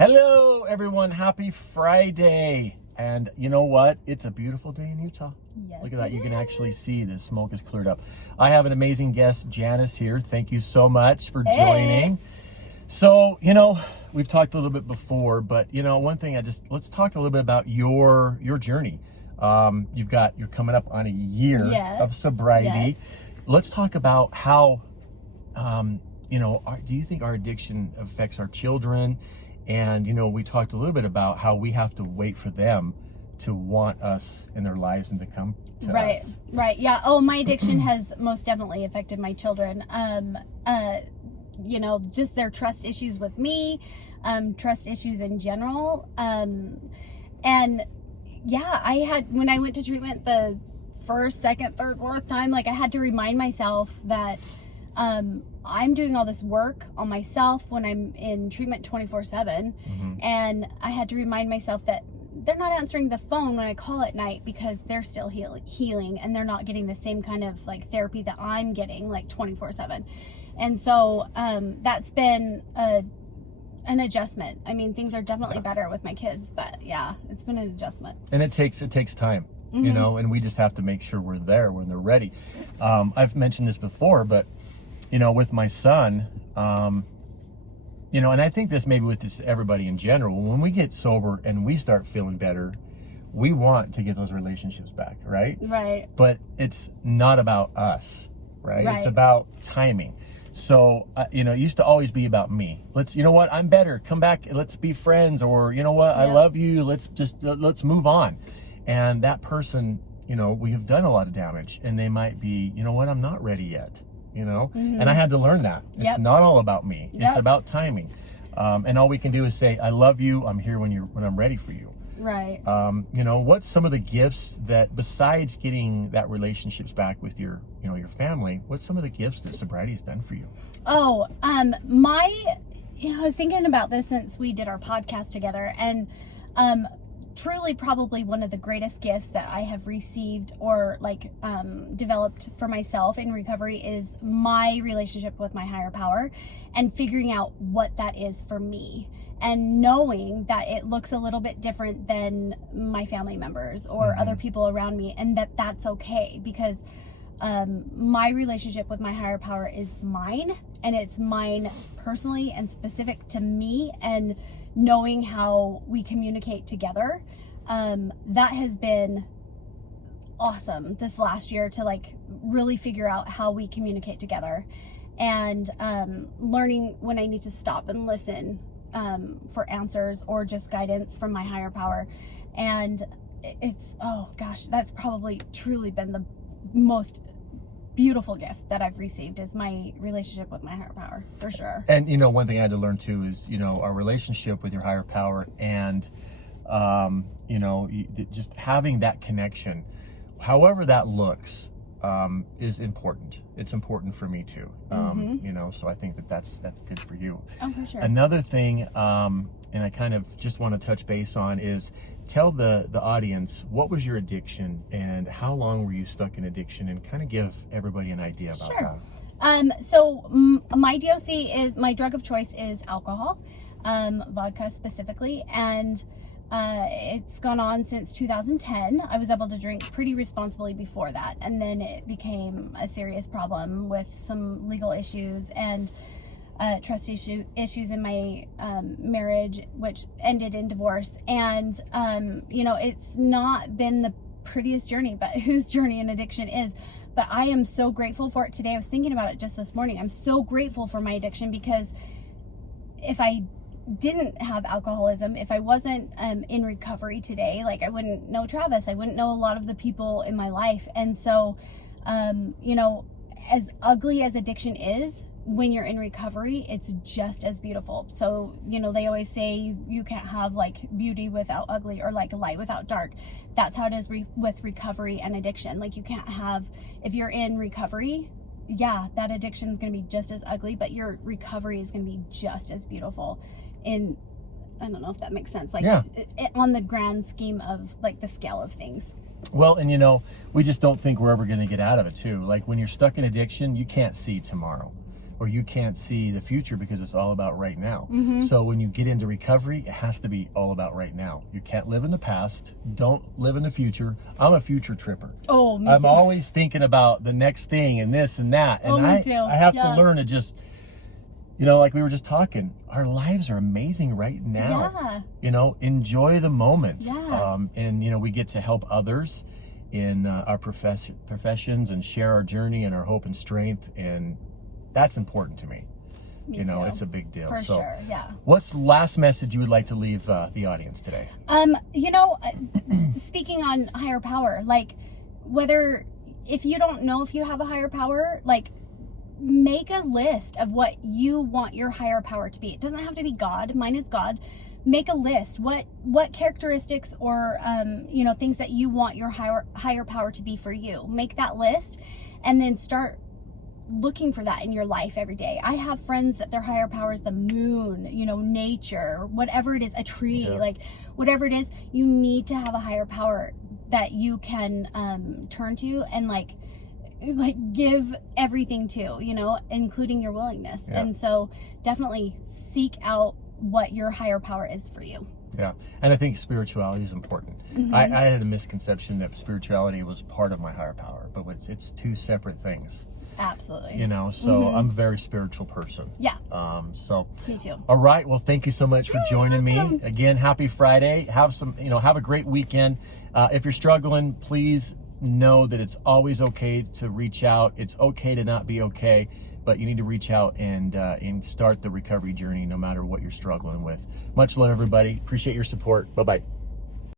Hello, everyone. Happy Friday. And you know what? It's a beautiful day in Utah. Yes, look at that. You can actually see the smoke is cleared up. I have an amazing guest, Janice, here. Thank you so much for joining. So, we've talked a little bit before, but, one thing let's talk a little bit about your journey. You're coming up on a year of sobriety. Yes. Let's talk about how, do you think our addiction affects our children? And, we talked a little bit about how we have to wait for them to want us in their lives and to come to us. Right. Yeah. Oh, my addiction has most definitely affected my children. Just their trust issues with me, trust issues in general. And yeah, when I went to treatment the first, second, third, fourth time, I had to remind myself that, I'm doing all this work on myself when I'm in treatment 24/7. And I had to remind myself that they're not answering the phone when I call at night because they're still healing and they're not getting the same kind of therapy that I'm getting 24/7. And so, that's been an adjustment. I mean, things are definitely better with my kids, but yeah, it's been an adjustment. And it takes time, and we just have to make sure we're there when they're ready. I've mentioned this before, but with my son, and I think this maybe with just everybody in general, when we get sober and we start feeling better, we want to get those relationships back, right? Right. But it's not about us, right? It's about timing. So, it used to always be about me. I'm better. Come back. Let's be friends. Or, I love you. Let's move on. And that person, we have done a lot of damage, and they might be, I'm not ready yet. And I had to learn that it's not all about me. It's about timing. And all we can do is say, I love you. I'm here when I'm ready for you. Right. What's some of the gifts that, besides getting that relationships back with your family, what's some of the gifts that sobriety has done for you? Oh, I was thinking about this since we did our podcast together, and, truly probably one of the greatest gifts that I have received or developed for myself in recovery is my relationship with my higher power and figuring out what that is for me, and knowing that it looks a little bit different than my family members or other people around me, and that's okay, because my relationship with my higher power is mine, and it's mine personally and specific to me, and knowing how we communicate together, that has been awesome this last year to really figure out how we communicate together, and learning when I need to stop and listen for answers or just guidance from my higher power. And that's probably truly been the most beautiful gift that I've received, is my relationship with my higher power, for sure. And one thing I had to learn too is our relationship with your higher power, and just having that connection, however that looks, is important. It's important for me too. So I think that's good for you. Oh, for sure. Another thing, and I kind of just want to touch base on, is tell the audience, what was your addiction and how long were you stuck in addiction, and kind of give everybody an idea about that. So my DOC is, my drug of choice is alcohol, vodka specifically, and it's gone on since 2010. I was able to drink pretty responsibly before that, and then it became a serious problem with some legal issues and trust issues in my marriage, which ended in divorce. And it's not been the prettiest journey, but whose journey in addiction is. But I am so grateful for it today. I was thinking about it just this morning. I'm so grateful for my addiction, because if I didn't have alcoholism, if I wasn't in recovery today, I wouldn't know Travis, I wouldn't know a lot of the people in my life. And so as ugly as addiction is, when you're in recovery, it's just as beautiful. So they always say you can't have beauty without ugly, or light without dark. That's how it is with recovery and addiction. You can't have, if you're in recovery, that addiction is going to be just as ugly, but your recovery is going to be just as beautiful. I don't know if that makes sense. On the grand scheme of the scale of things. Well, and we just don't think we're ever going to get out of it too. When you're stuck in addiction, you can't see tomorrow. or you can't see the future because it's all about right now. So when you get into recovery, it has to be all about right now. You can't live in the past. Don't live in the future. I'm a future tripper. Oh, me I'm too. always thinking about the next thing and this and that. And me too. I have to learn to just, like we were just talking, our lives are amazing right now. Enjoy the moment. And, we get to help others in our professions and share our journey and our hope and strength. And that's important to me. Me too. It's a big deal. For sure, yeah. What's the last message you would like to leave the audience today? Speaking on higher power, like if you don't know if you have a higher power, like make a list of what you want your higher power to be. It doesn't have to be God. Mine is God. Make a list. What characteristics or things that you want your higher power to be for you. Make that list and then start looking for that in your life every day. I have friends that their higher power is the moon, nature, whatever it is, a tree, like whatever it is, you need to have a higher power that you can turn to and like give everything to, including your willingness. And so definitely seek out what your higher power is for you. Yeah. And I think spirituality is important. I had a misconception that spirituality was part of my higher power, but it's two separate things. Absolutely. So I'm a very spiritual person. Yeah. Me too. All right. Well, thank you so much for joining me. Again, happy Friday. Have a great weekend. If you're struggling, please know that it's always okay to reach out. It's okay to not be okay, but you need to reach out and start the recovery journey no matter what you're struggling with. Much love, everybody. Appreciate your support. Bye-bye.